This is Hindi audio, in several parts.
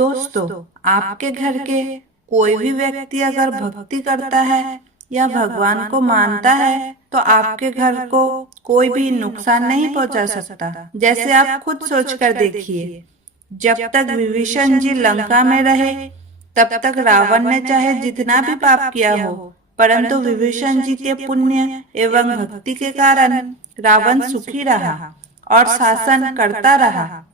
दोस्तों, आपके घर के कोई भी व्यक्ति अगर भक्ति करता है या भगवान को मानता है तो आपके घर को कोई भी नुकसान नहीं पहुंचा सकता। जैसे आप खुद सोचकर देखिए, जब तक विभीषण जी लंका में रहे तब तक रावण ने चाहे जितना भी पाप किया हो, परंतु विभीषण जी के पुण्य एवं भक्ति के कारण रावण सुखी रहा और शासन करता रहा।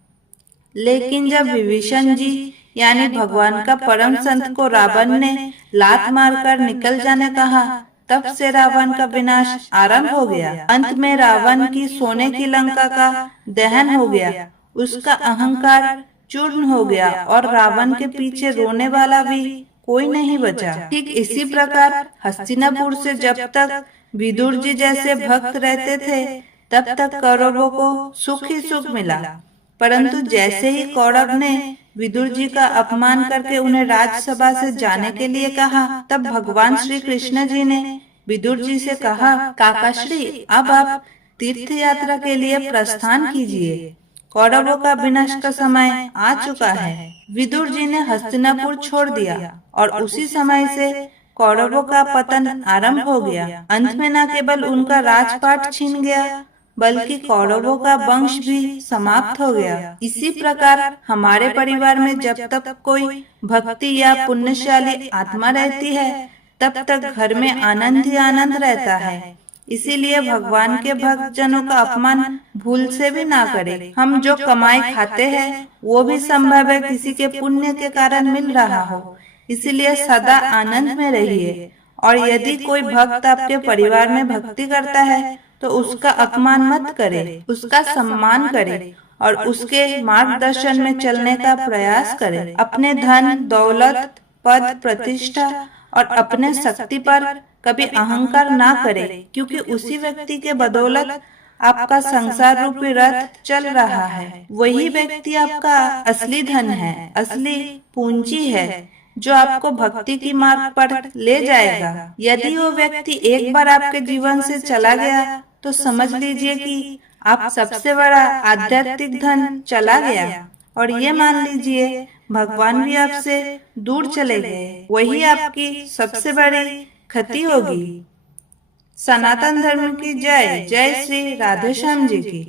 लेकिन जब विभीषण जी यानी भगवान का परम संत को रावण ने लात मारकर निकल जाने कहा, तब से रावण का विनाश आरंभ हो गया। अंत में रावण की सोने की लंका का दहन हो गया, उसका अहंकार चूर्ण हो गया और रावण के पीछे रोने वाला भी कोई नहीं बचा। ठीक इसी प्रकार हस्तिनापुर से जब तक विदुर जी जैसे भक्त रहते थे तब तक कौरवों को सुख ही सुख मिला, परंतु जैसे ही कौरव ने विदुर जी का अपमान करके उन्हें राजसभा से जाने के लिए कहा, तब भगवान श्री कृष्ण जी ने विदुर जी से कहा, काकाश्री, अब आप तीर्थ यात्रा के लिए प्रस्थान कीजिए, कौरवों का विनाश का समय आ चुका है। विदुर जी ने हस्तिनापुर छोड़ दिया और उसी समय से कौरवों का पतन आरंभ हो गया। अंत में न केवल उनका राजपाट छीन गया बल्कि कौरवों का वंश भी समाप्त हो गया। इसी प्रकार हमारे परिवार में जब तक कोई भक्ति या पुण्यशाली आत्मा रहती है तब तक घर में आनंद ही आनंद रहता है। इसीलिए भगवान के भक्त जनों का अपमान भूल से भी ना करें। हम जो कमाई खाते हैं वो भी संभव है किसी के पुण्य के कारण मिल रहा हो, इसीलिए सदा आनंद में रहिए। और यदि कोई भक्त आपके परिवार में भक्ति करता है तो उसका अपमान मत करें, उसका सम्मान करें और उसके मार्गदर्शन में चलने का प्रयास करें। अपने धन दौलत पद प्रतिष्ठा और अपने शक्ति पर कभी अहंकार ना करें, क्योंकि उसी व्यक्ति के बदौलत आपका संसार रूपी रथ चल रहा है। वही व्यक्ति आपका असली धन है, असली पूंजी है, जो आपको भक्ति की मार्ग पर ले जाएगा। यदि वो व्यक्ति एक बार आपके जीवन से चला गया तो समझ लीजिए कि आप सबसे बड़ा आध्यात्मिक धन चला गया, और ये मान लीजिए भगवान भी आपसे दूर चले गए। वही आपकी सबसे बड़ी क्षति होगी। सनातन धर्म की जय। जय श्री राधे श्याम जी की।